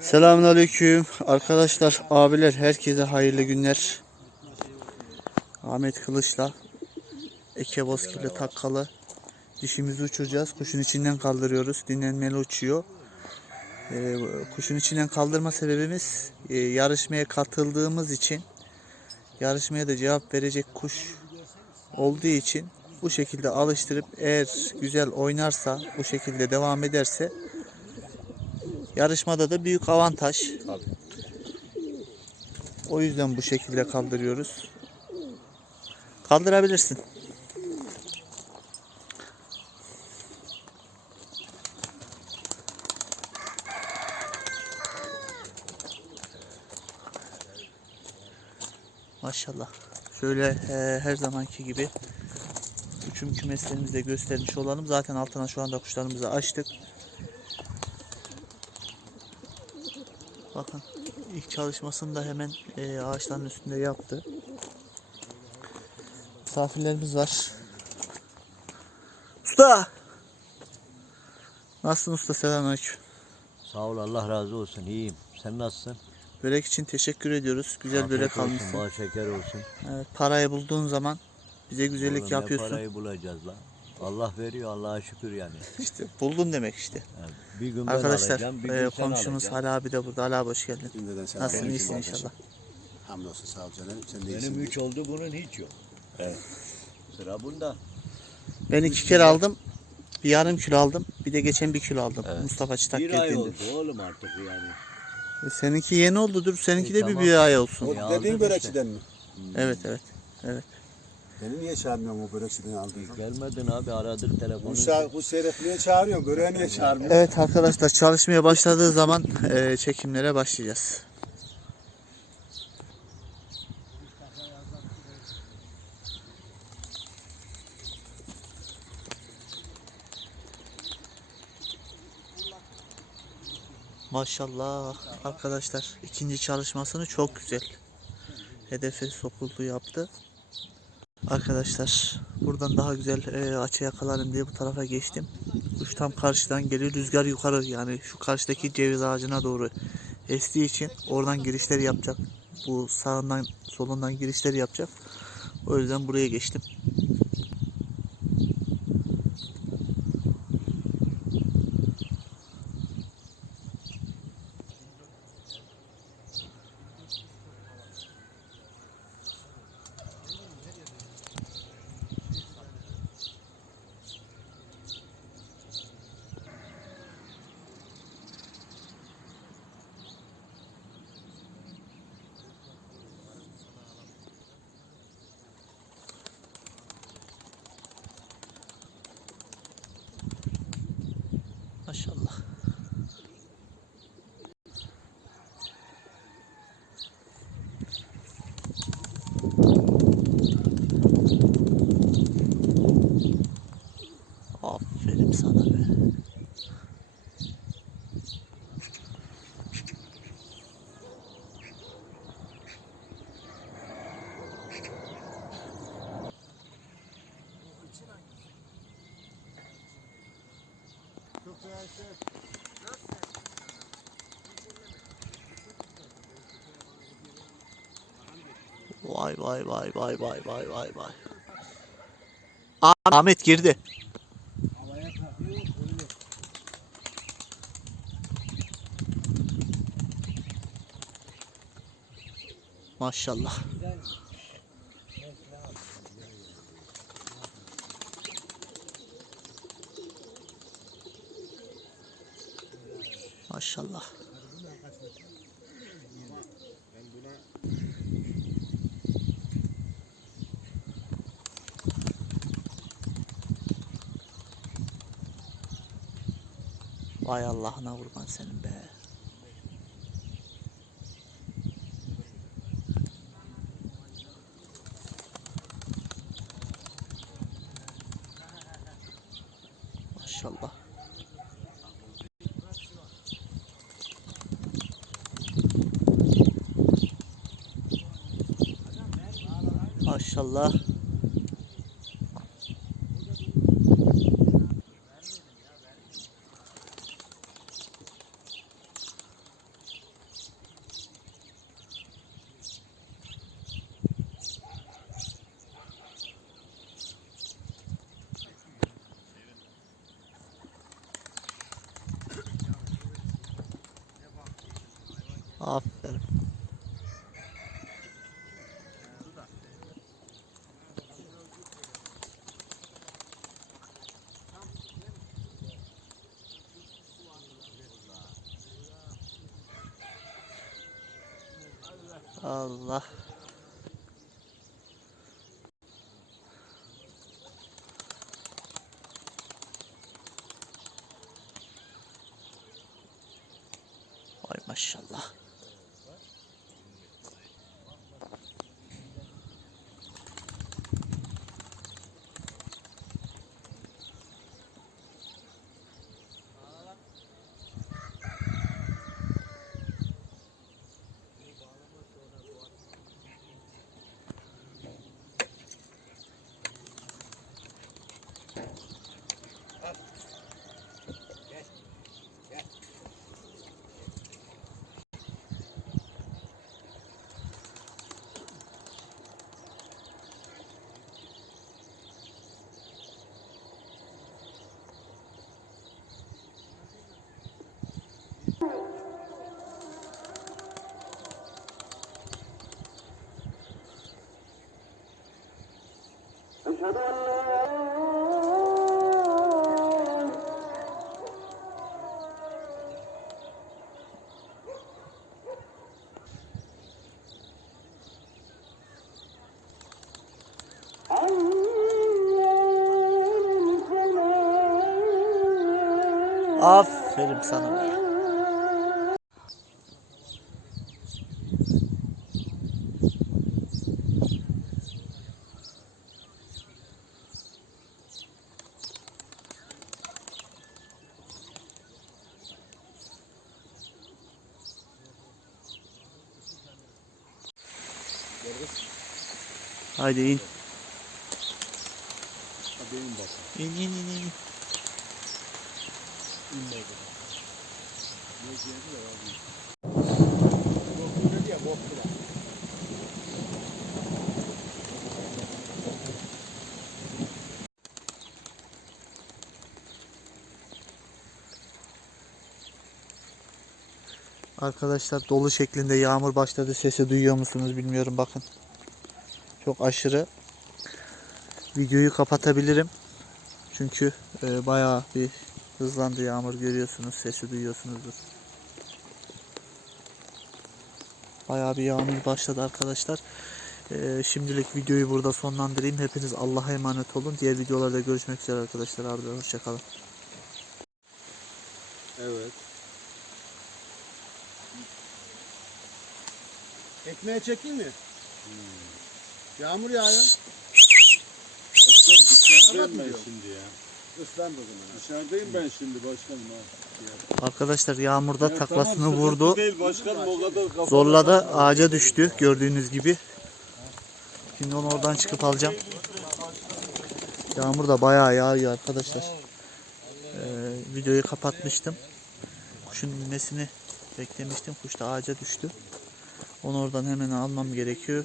Selamünaleyküm arkadaşlar, abiler, herkese hayırlı günler. Ahmet Kılıç'la Eke Bozkirli takkalı dişimizi uçuracağız. Kuşun içinden kaldırıyoruz. Dinlenmeli uçuyor. Ee, kuşun içinden kaldırma sebebimiz e, yarışmaya katıldığımız için yarışmaya da cevap verecek kuş olduğu için bu şekilde alıştırıp eğer güzel oynarsa bu şekilde devam ederse Yarışmada da büyük avantaj. O yüzden bu şekilde kaldırıyoruz. Kaldırabilirsin. Maşallah. Şöyle e, her zamanki gibi uçum kümeslerimizi de göstermiş olalım. Zaten altına şu anda kuşlarımızı açtık. Bakın ilk çalışmasını da hemen e, ağaçların üstünde yaptı. Misafirlerimiz var. Usta! Nasılsın usta? Selamünaleyküm. Sağ ol Allah razı olsun iyiyim. Sen nasılsın? Börek için teşekkür ediyoruz. Güzel Afiyet börek olsun, almışsın. Bal şeker olsun. Evet, parayı bulduğun zaman bize güzellik Oğlum yapıyorsun. parayı bulacağız la. Allah veriyor Allah'a şükür yani. İşte buldun demek işte. Yani bir gün ben Arkadaşlar alacağım, bir gün e, sen komşumuz alacaksın. Ali abi de burada. Ali abi hoş geldin. Şimdiden selam. Nasılsın? aleyküm iyisin kardeşim. inşallah. Hamdolsun sağ ol canım. Sen de Benim üç oldu bunun hiç yok. Evet. Sıra bunda. Ben iki kere aldım. Bir yarım kilo aldım. Bir de geçen bir kilo aldım. Evet. Mustafa Çıtak Bir ay geldiğinde. oldu oğlum artık yani. E, Seninki yeni oldu dur. Seninki E, de tamam. bir, bir ay olsun. O Ya dediğin aldın börekçiden mi? Evet evet. Evet. Beni niye çağırmıyorsun o börekçiden aldın? Gelmedin abi aradık telefonu. Bu, bu seyretmeye çağırıyorsun. Böreğe niye çağırmıyorsun? Evet arkadaşlar çalışmaya başladığı zaman e, çekimlere başlayacağız. Maşallah arkadaşlar ikinci çalışmasını çok güzel. Hedefe sokuldu yaptı. Arkadaşlar buradan daha güzel e, açı yakalarım diye bu tarafa geçtim. Kuş tam karşıdan geliyor. Rüzgar yukarı yani şu karşıdaki ceviz ağacına doğru estiği için oradan girişleri yapacak. Bu sağından solundan girişleri yapacak. O yüzden buraya geçtim. Maşallah. Aferin sana be. Vay vay vay vay vay vay vay vay. Ah- Ahmet girdi. Maşallah. Maşallah. Vay Allah'ına kurban senin be. Maşallah. Maşallah. Aferin. Allah. Aferin sana. Haydi in. Benim basın. İn in in in. Korktu ya korktular. Arkadaşlar dolu şeklinde yağmur başladı. Sesi duyuyor musunuz bilmiyorum bakın. Çok aşırı. Videoyu kapatabilirim. Çünkü e, bayağı bir hızlandı yağmur görüyorsunuz. Sesi duyuyorsunuzdur. Bayağı bir yağmur başladı arkadaşlar. E, şimdilik videoyu burada sonlandırayım. Hepiniz Allah'a emanet olun. Diğer videolarda görüşmek üzere arkadaşlar. Abi hoşçakalın. Evet. Ekmeğe çekeyim mi? Yağmur yağıyor. Dışarıdayım ben şimdi ya. Islandı o zaman. Dışarıdayım ben şimdi başkanım ha. Arkadaşlar yağmurda Ya taklasını tamam, sıkıntı vurdu. Değil başkanım o kadar kafa. Zorladı ağaca düştü gördüğünüz gibi. Şimdi onu oradan çıkıp alacağım. Yağmur da bayağı yağıyor arkadaşlar. Ee, videoyu kapatmıştım. Kuşun inmesini beklemiştim. Kuş da ağaca düştü. Onu oradan hemen almam gerekiyor.